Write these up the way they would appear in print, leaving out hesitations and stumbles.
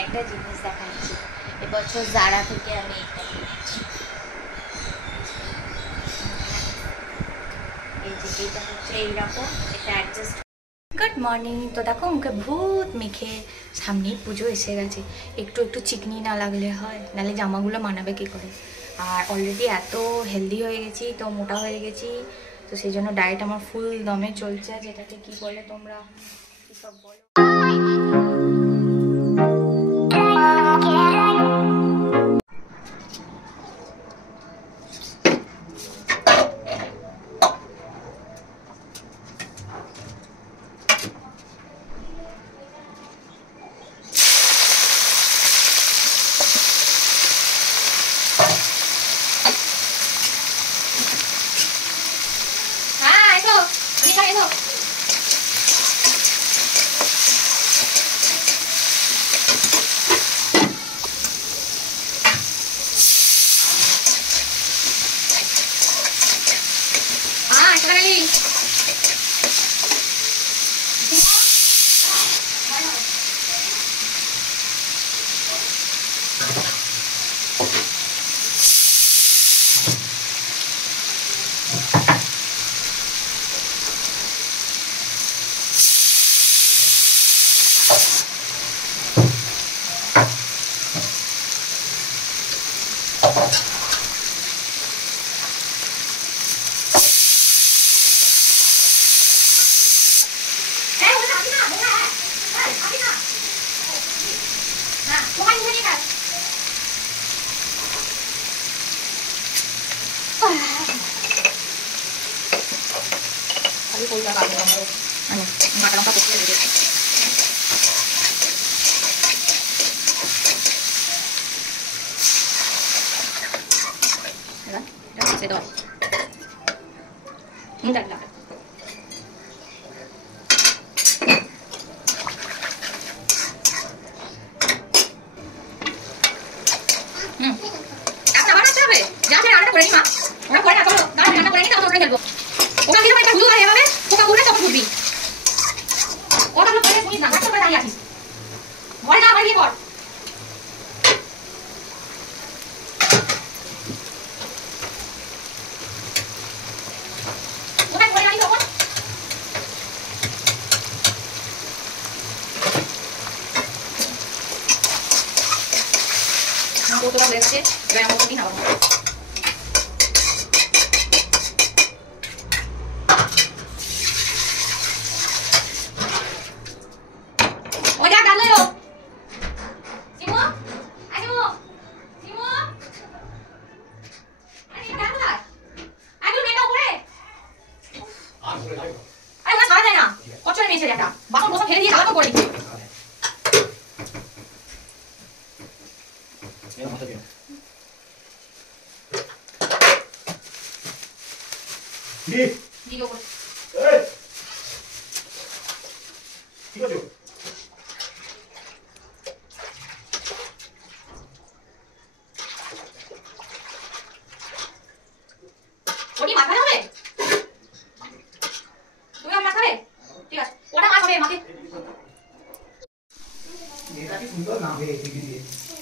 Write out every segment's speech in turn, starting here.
একটা জিনিস দেখাচ্ছি, এবছর জারা থেকে আমি এটা কিনেছি। এই যে এটা হচ্ছে এইরকম, এটা অ্যাডজাস্ট। Good morning. তো দেখো মুখে ভূত মেখে, সামনেই পুজো এসে গেছে, একটু একটু চিকনি না লাগলে হয়, নাহলে জামাগুলো মানাবে কী করে। আর অলরেডি এত হেলদি হয়ে গেছি, তো মোটা হয়ে গেছি, তো সেই জন্য ডায়েট আমার ফুল দমে চলছে, যেটাকে কি বলে তোমরা কী সব বলো। হয়ে গেছে, এবার আমার কি খাবো।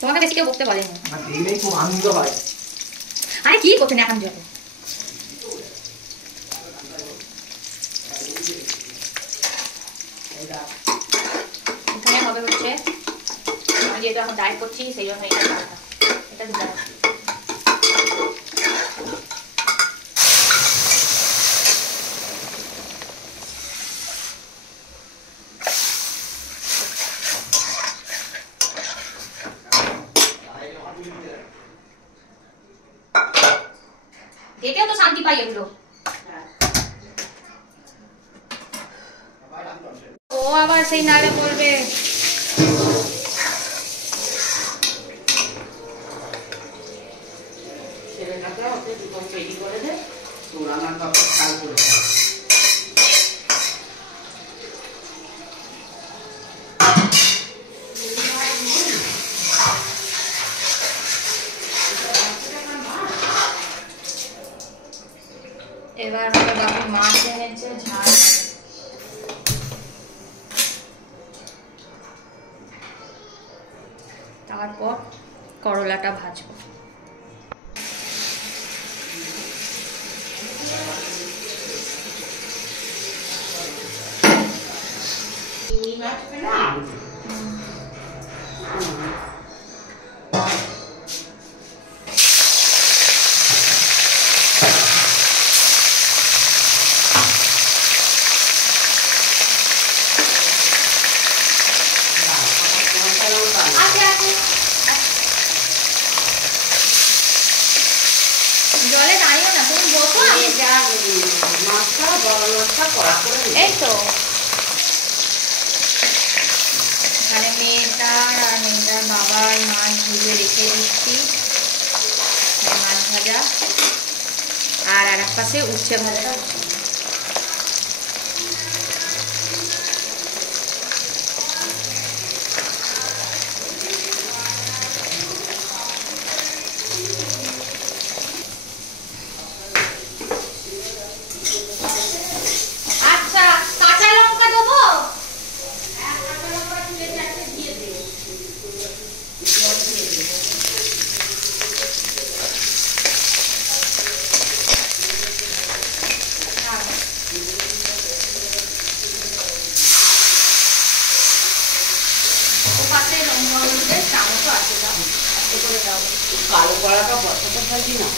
তোমাকে বেশি কেউ বকতে বলেনি। আরে কি করছেন এখন যত এখানে হবে হচ্ছে, আমি যেহেতু এখন ডায়েট করছি সেই জন্য এটা দিতে হবে। দেখেও তো শান্তি পাই এগুলো। ও আবার সেই নাড়া পড়বে। এবার আমার বাবু মাছ এনেছে ঝাল। তারপর করলাটা ভাজবো। জলে দাঁড়িয়ে না, তুমি বসো। এই তো এখানে মেয়েটার আর মেয়েটার বাবার মাছ ভেজে রেখে দিচ্ছি, মাছ ভাজা, আর এক পাশে উচ্ছে ভাজা। কালো কড়াটা বসাতে পারবি না,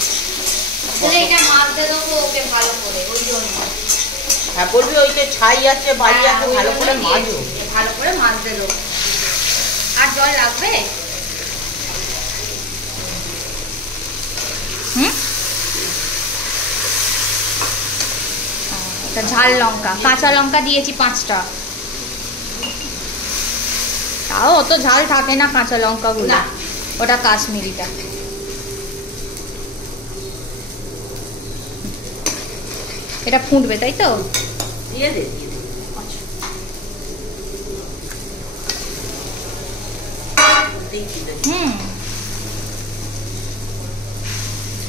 এটা মাছতে দেবো ওকে ভালো করে, ওই জন্য। হ্যাঁ বলবি ওই যে ছাই আছে বালি আছে, ভালো করে মাজো, ভালো করে মাছতে দেবো। আর জল লাগবে? ঝাল লঙ্কা, কাঁচা লঙ্কা দিয়েছি 5টা। তাও অত ঝাল থাকে না কাঁচা লঙ্কাগুলো, ওটা কাশ্মীরিটা। এটা ফুটবে তাই তো? দিয়ে দে।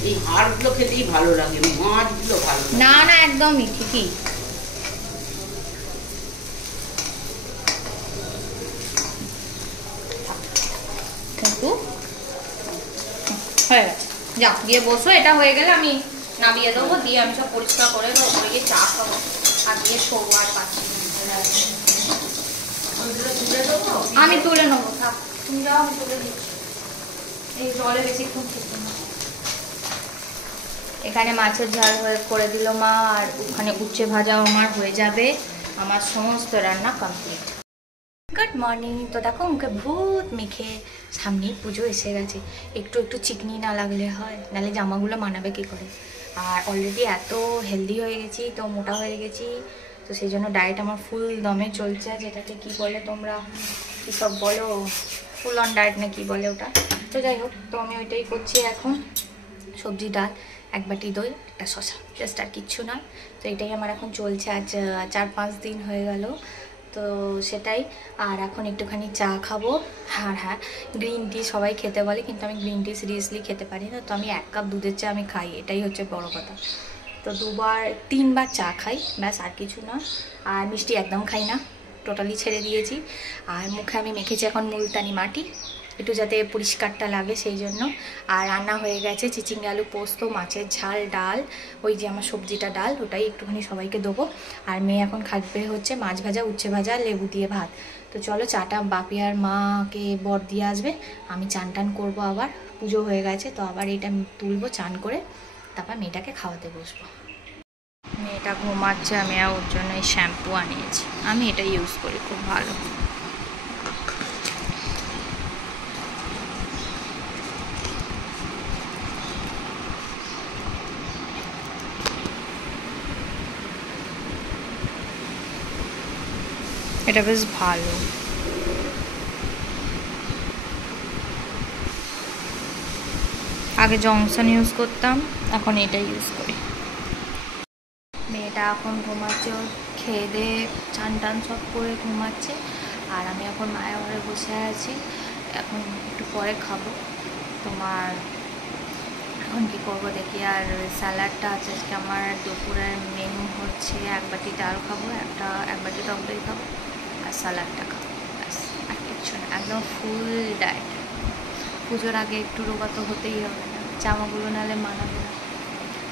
এই হাড়গুলো খেতেই ভালো লাগে, মাছগুলো ভালো না না একদমই ঠিকই। হয়ে গেছে, যাও গিয়ে বসো। এটা হয়ে গেলে আমি নামিয়ে দেবো, দিয়ে আমি সব পরিষ্কার করে দেবো, গিয়ে চা খাবো আর দিয়ে শোবো। আর পাচ্ছি আমি তুলে নেবো, থাক তুমি যাও, আমি তুলে দিচ্ছি। এই জলে বেশিক্ষণ খেতে না। এখানে মাছের ঝাল করে দিল মা, আর ওখানে উচ্ছে ভাজাও আমার হয়ে যাবে। আমার সমস্ত রান্না কমপ্লিট। Good morning. তো দেখো মুখে ভূত মেখে, সামনেই পুজো এসে গেছে, একটু একটু চিকনি না লাগলে হয়, নাহলে জামাগুলো মানাবে কী করে। আর অলরেডি এত হেলদি হয়ে গেছি, তো মোটা হয়ে গেছি, তো সেই জন্য ডায়েট আমার ফুল দমে চলছে, যেটাকে কি বলে তোমরা, কী সব বলো, ফুল অন ডায়েট না কি বলে ওটা। তো যাই হোক, তো আমি ওইটাই করছি এখন। সবজি, ডাল, 1 বাটি দই, একটা শসা, জাস্ট, আর কিচ্ছু না। তো এটাই আমার এখন চলছে, আজ 4-5 দিন হয়ে গেল, তো সেটাই। আর এখন একটুখানি চা খাবো। আর হ্যাঁ, গ্রিন টি সবাই খেতে বলে, কিন্তু আমি গ্রিন টি সিরিয়াসলি খেতে পারি না, তো আমি 1 কাপ দুধের চা আমি খাই, এটাই হচ্ছে বড় কথা। তো 2-3 বার চা খাই, ব্যাস, আর কিছু না। আর মিষ্টি একদম খাই না, টোটালি ছেড়ে দিয়েছি। আর মুখে আমি মেখেছি এখন মুলতানি মাটি, একটু যাতে পরিষ্কারটা লাগে সেই জন্য। আর রান্না হয়ে গেছে চিচিঙ্গে আলু পোস্ত, মাছের ঝাল, ডাল, ওই যে আমার সবজিটা ডাল, ওটাই একটুখানি সবাইকে দেবো। আর মেয়ে এখন খাবে হচ্ছে মাছ ভাজা, উচ্ছে ভাজা, লেবু দিয়ে ভাত। তো চলো, চাটা বাপি আর মাকে বর দিয়ে আসবে, আমি চান টান করবো, আবার পুজো হয়ে গেছে, তো আবার এটা তুলবো চান করে, তারপর মেয়েটাকে খাওয়াতে বসবো। মেয়েটা ঘুমাচ্ছে, আমি ওর জন্য এই শ্যাম্পু আনিয়েছি, আমি এটা ইউজ করি, খুব ভালো। এটা বেশ ভালো। আগে জংশন ইউজ করতাম, এখন এটা ইউজ করি। মেয়েটা এখন ঘুমাচ্ছে, খেয়ে দিয়ে চান টান সব করে ঘুমাচ্ছে। আর আমি এখন মায়ের ঘরে বসে আছি, এখন একটু পরে খাবো। তোমার এখন কী করবো দেখি। আর স্যালাডটা আছে আজকে আমার, দুপুরের মেনু হচ্ছে 1 বাটি ডাল খাবো, 1 বাটি টক দই খাবো, আর স্যালাডটা খাবো, ব্যাস, আর কিচ্ছু না, একদম ফুল ডায়েট। পুজোর আগে একটু রোগা তো হতেই হবে, জামাগুলো নাহলে মানাবে না।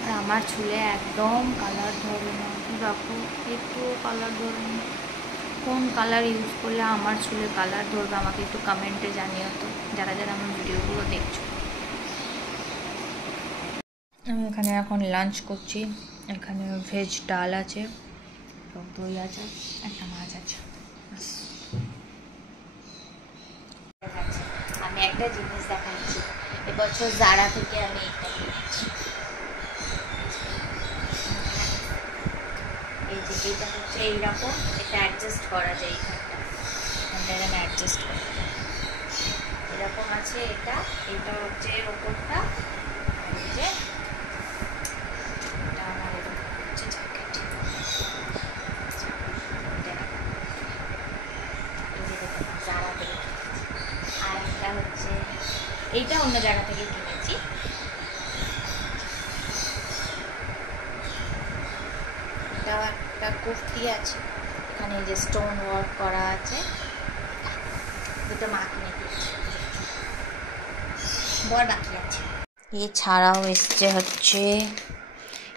আর আমার চুলে একদম কালার ধরে না, দেখো একটুও কালার ধরে না। কোন কালার ইউজ করলে আমার চুলে কালার ধরবে আমাকে একটু কমেন্টে জানিও তো, যারা যারা আমার ভিডিওগুলো দেখছো। আমি এখানে এখন লাঞ্চ করছি। এখানে ভেজ ডাল আছে, দই আছে, একটা মাছ আছে। আমি একটা জিনিস দেখাচ্ছি, এবছর জারা থেকে আমি এটা কিনেছি। এই যে এটা হচ্ছে এইরকম, এটা অ্যাডজাস্ট করা যায়, এখানটা এখানে অ্যাডজাস্ট করা যায়, এরকম আছে। এটা হচ্ছে এর ওপরটা, এই যে এটা আমার এরকম হচ্ছে জ্যাকেট। এই যে দেখুন জারা থেকে, আর এটা হচ্ছে এইটা অন্য জায়গা থেকে কিনেছি। এটা একটা কুর্তি আছে, এখানে যে স্টোন ওয়ার্ক করা আছে, দুটো মা কিনে দিয়েছে, বড় বাকি আছে। এছাড়াও এসছে হচ্ছে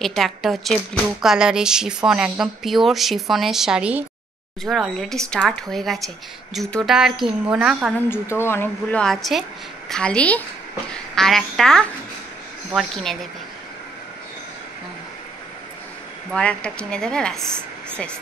এটা একটা হচ্ছে ব্লু কালারের শিফন, একদম পিওর শিফনের শাড়ি। পুজোর অলরেডি স্টার্ট হয়ে গেছে। জুতোটা আর কিনবো না, কারণ জুতো অনেকগুলো আছে, খালি আর একটা বর কিনে দেবে, বর একটা কিনে দেবে, ব্যাস শেষ।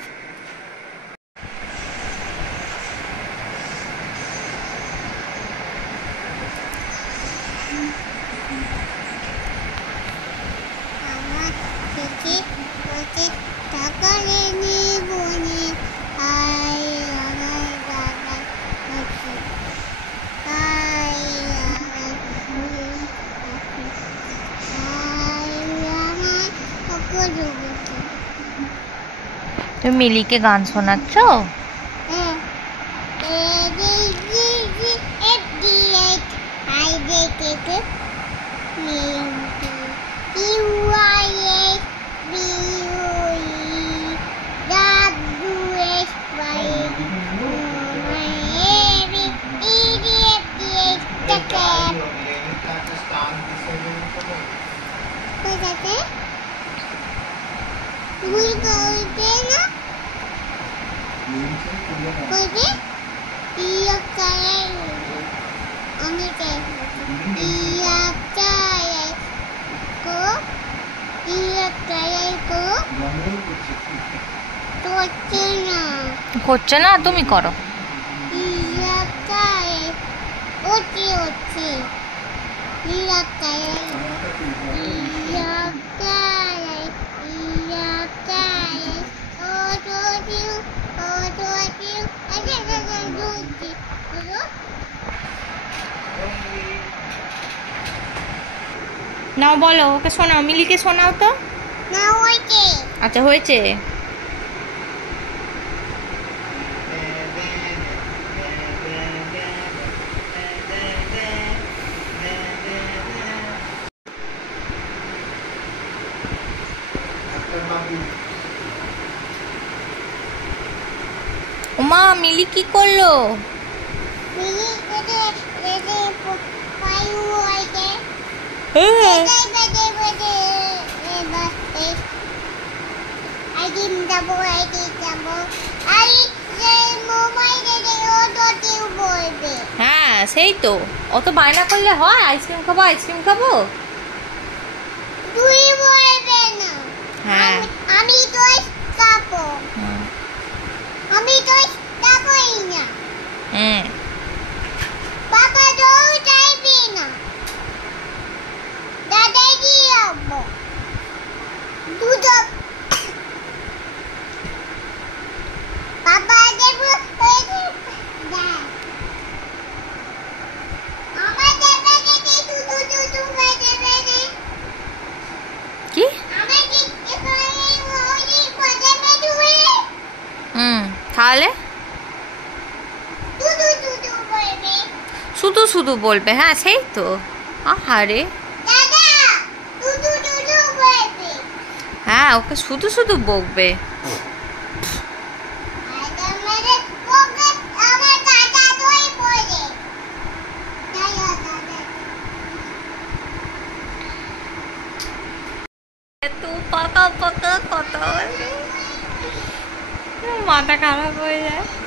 তুমি মিলিকে গান শোনাচ্ছ? করছে না, তুমি করো। নাও বলো, ওকে শোনাও, মিলিকে শোনাও তো। না হয়েছে। আচ্ছা হয়েছে। ওমা মিলি কি করলো? হ্যাঁ সেই তো, অত বায়না করলে হয়? আইসক্রিম খাবো আইসক্রিম খাবো, তুই বলবে না। হ্যাঁ আমি তো খাবো, আমি তো খাবোই না। বাবা তো চাইবি না, দাদা কি খাবো, দুধ বাবা দেবো কি? তাহলে শুধু শুধু বলবে? হ্যাঁ সেই তো। আহারে হ্যাঁ, ওকে শুধু শুধু বকবে। তো পাকা পাকা কথা বলে মাথা খারাপ হয়ে যায়।